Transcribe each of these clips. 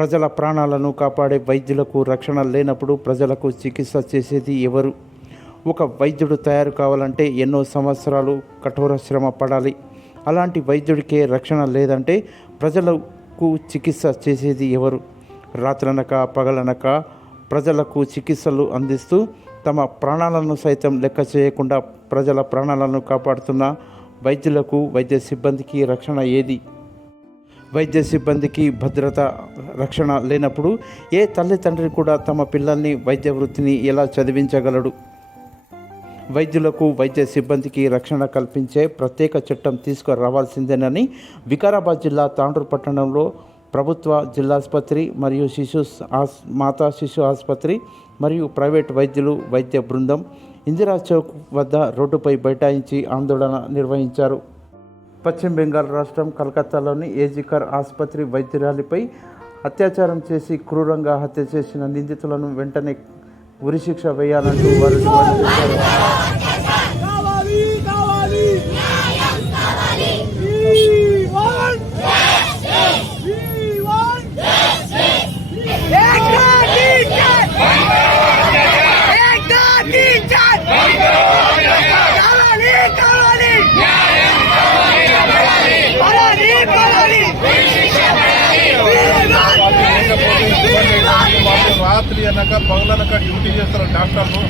ప్రజల ప్రాణాలను కాపాడే వైద్యులకు రక్షణ లేనప్పుడు ప్రజలకు చికిత్స చేసేది ఎవరు? ఒక వైద్యుడు తయారు కావాలంటే ఎన్నో సంవత్సరాలు కఠోర శ్రమ పడాలి. అలాంటి వైద్యుడికే రక్షణ లేదంటే ప్రజలకు చికిత్స చేసేది ఎవరు? రాత్రనక పగలనక ప్రజలకు చికిత్సలు అందిస్తూ తమ ప్రాణాలను సైతం లెక్క చేయకుండా ప్రజల ప్రాణాలను కాపాడుతున్న వైద్యులకు, వైద్య సిబ్బందికి రక్షణ ఏది? వైద్య సిబ్బందికి భద్రత, రక్షణ లేనప్పుడు ఏ తల్లిదండ్రి కూడా తమ పిల్లల్ని వైద్య వృత్తిని ఎలా చదివించగలడు? వైద్యులకు, వైద్య సిబ్బందికి రక్షణ కల్పించే ప్రత్యేక చట్టం తీసుకురావాల్సిందేనని వికారాబాద్ జిల్లా తాండూరు పట్టణంలో ప్రభుత్వ జిల్లాసుపత్రి మరియు మాతా శిశు ఆసుపత్రి మరియు ప్రైవేట్ వైద్యులు వైద్య బృందం ఇందిరా చౌక్ వద్ద రోడ్డుపై బైఠాయించి ఆందోళన నిర్వహించారు. పశ్చిమ బెంగాల్ రాష్ట్రం కలకత్తాలోని ఏజికర్ ఆసుపత్రి వైద్యురాలిపై అత్యాచారం చేసి క్రూరంగా హత్య చేసిన నిందితులను వెంటనే ఉరిశిక్ష వేయాలంటూ వారు డిమాండ్ చేశారు. రాత్రి అనక పగలనక డ్యూటీ చేస్తున్న డాక్టర్లు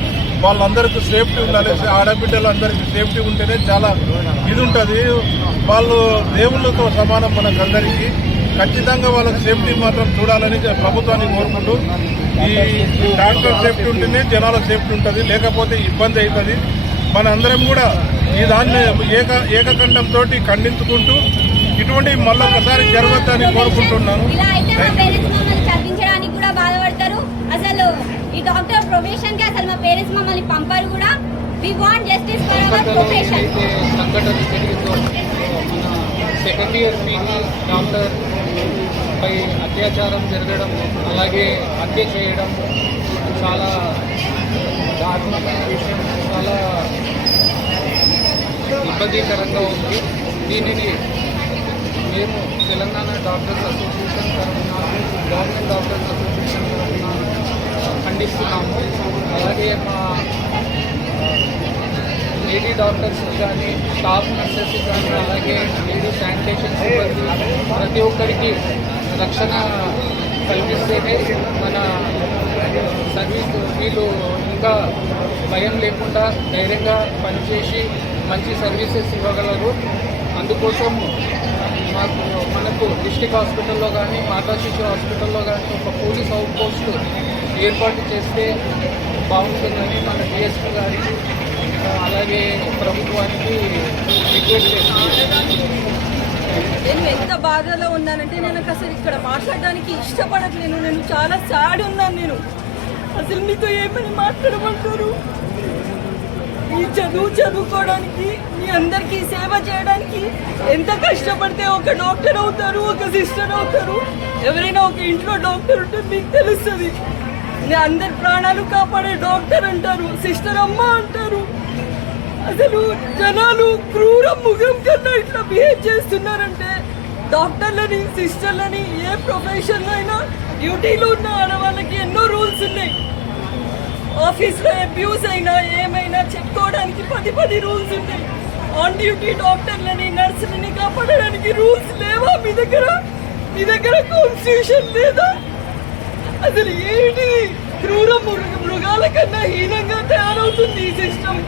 వాళ్ళందరికీ సేఫ్టీ ఉండాలి. ఆడబిడ్డలందరికీ సేఫ్టీ ఉంటేనే చాలా ఇది ఉంటుంది. వాళ్ళు దేవుళ్ళతో సమానం మనకందరికీ. ఖచ్చితంగా వాళ్ళకి సేఫ్టీ మాత్రం చూడాలని ప్రభుత్వాన్ని కోరుకుంటూ, ఈ డాక్టర్ సేఫ్టీ ఉంటేనే జనాల సేఫ్టీ ఉంటుంది, లేకపోతే ఇబ్బంది అవుతుంది. మనందరం కూడా ఈ దాన్ని ఏకకంఠంతో ఖండించుకుంటూ ఇటువంటి మళ్ళొకసారి జరగద్దని కోరుకుంటున్నాను. అసలు ఈ డాక్టర్ ప్రొఫెషన్ కి అసలు మా పేరెంట్స్ మమ్మల్ని పంపారు కూడా. We want justice for our profession. సంఘటన జరిగిందో సెకండ్ ఇయర్ పీజీ డాక్టర్ పై అత్యాచారం జరగడం, అలాగే హత్య చేయడం చాలా దారుణమైన విషయం, చాలా ఇబ్బందికరంగా ఉంది. దీనిని మేము తెలంగాణ డాక్టర్స్ అసోసియేషన్ తరఫున, గవర్నమెంట్ డాక్టర్స్ అసోసియేషన్ తరఫున ఖండిస్తున్నాము. అలాగే మా లేడీ డాక్టర్స్ కానీ, స్టాఫ్ నర్సెస్ కానీ, అలాగే లేడీ శానిటేషన్ సిబ్బంది ప్రతి ఒక్కరికి రక్షణ కల్పిస్తేనే మన సర్వీస్ వీళ్ళు ఇంకా భయం లేకుండా ధైర్యంగా పనిచేసి మంచి సర్వీసెస్ ఇవ్వగలరు. అందుకోసం మనకు డిస్ట్రిక్ట్ హాస్పిటల్లో కానీ, మాతా శిశు హాస్పిటల్లో కానీ ఒక పోలీస్ అవుట్ పోస్ట్ ఏర్పాటు చేస్తే బాగుంటుందని మన డిఎస్పీ గారికి, అలాగే ప్రభుత్వానికి రిక్వెస్ట్ చేస్తున్నాను. నేను ఎంత బాధలో ఉన్నానంటే నేను అసలు ఇక్కడ మాట్లాడడానికి ఇష్టపడట్లేను. నేను చాలా సాడ్ ఉన్నాను. నేను అసలు మీతో ఏమని మాట్లాడమంటారు? ఈ చదువుకోవడానికి, మీ అందరికీ సేవ చేయడానికి ఎంత కష్టపడితే ఒక డాక్టర్ అవుతారు, ఒక సిస్టర్ అవుతారు. ఎవరైనా ఒక ఇంట్లో డాక్టర్ ఉంటే మీకు తెలుస్తుంది. అందరి ప్రాణాలు కాపాడే డాక్టర్ అంటారు, సిస్టర్ అమ్మ అంటారు. అసలు జనాలు క్రూర ముఖం కన్నా ఇట్లా బిహేవ్ చేస్తున్నారంటే డాక్టర్లని, సిస్టర్లని, ఏ ప్రొఫెషన్లో అయినా డ్యూటీలో ఉన్న ఆడవాళ్ళకి ఎన్నో రూల్స్ ఉన్నాయి. ఆఫీస్లో అబ్యూస్ అయినా ఏమైనా చెప్పుకోవడానికి 10 రూల్స్ ఉన్నాయి. ఆన్ డ్యూటీ డాక్టర్లని, నర్సులని కాపాడడానికి రూల్స్ లేవా మీ దగ్గర? మీ దగ్గర కాన్స్టిట్యూషన్ లేదా? అసలు ఏంటి? క్రూర మృగాల కన్నా హీనంగా తయారవుతుంది ఈ సిస్టమ్.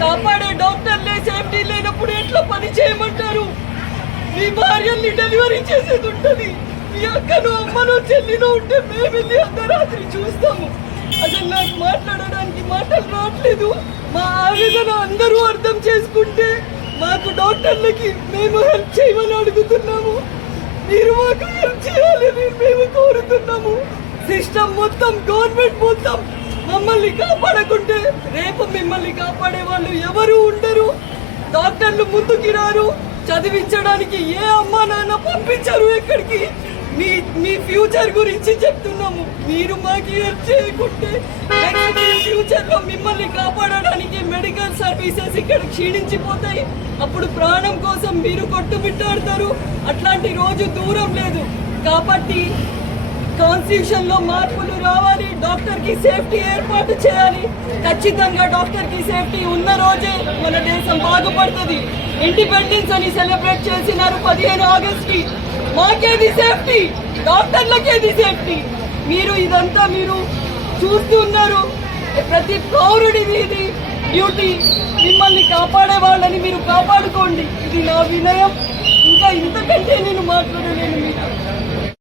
కాపాడే డాక్టర్లే సేఫ్టీ లేనప్పుడు ఎట్లా పని చేయమంటారు? మీ భార్యల్ని డెలివరీ చేసేది ఉంటుంది, మీ అక్కను, అమ్మను, చెల్లినో ఉంటే మేము వెళ్ళి అర్ధరాత్రి చూస్తాము. అసలు నాకు మాట్లాడడానికి మాటలు రావట్లేదు. మా ఆవేదన అందరూ అర్థం చేసుకుంటే మాకు డాక్టర్లకి మేము హెల్ప్ చేయమని అడుగుతున్నాము. మీరు మాకు హెల్ప్ చేయాలని మేము కోరుతున్నాము. సిస్టమ్ మొత్తం, గవర్నమెంట్ మొత్తం మమ్మల్ని కాపాడకుంటే రేపు మిమ్మల్ని కాపాడే వాళ్ళు ఎవరు ఉండరు. డాక్టర్లు ముందుకి రారు, చదివించడానికి ఏ అమ్మా నాన్న పంపించరు ఎక్కడికి. మీ ఫ్యూచర్ గురించి చెప్తున్నాము. మీరు మాకు హెల్ప్ చేయకుంటే ఫ్యూచర్లో మిమ్మల్ని కాపాడడానికి మెడికల్ సర్వీసెస్ ఇక్కడ క్షీణించిపోతాయి. అప్పుడు ప్రాణం కోసం మీరు కొట్టుమిట్టాడతారు. అట్లాంటి రోజు దూరం లేదు. కాబట్టి కాన్స్టిట్యూషన్ లో మార్పులు రావాలి, డాక్టర్ కి సేఫ్టీ ఏర్పాటు చేయాలి. ఖచ్చితంగా డాక్టర్ కి సేఫ్టీ ఉన్న రోజే మన దేశం బాగుపడుతుంది. ఇండిపెండెన్స్ అని సెలబ్రేట్ చేసినారు 15 ఆగస్టు. మాకేది సేఫ్టీ? డాక్టర్లకేది సేఫ్టీ? ఇదంతా మీరు చూస్తున్నారు. ప్రతి పౌరుడిది ఇది డ్యూటీ. మిమ్మల్ని కాపాడే వాళ్ళని మీరు కాపాడుకోండి. ఇది నా వినయం. ఇంకా ఇంతకంటే నేను మాట్లాడలేను.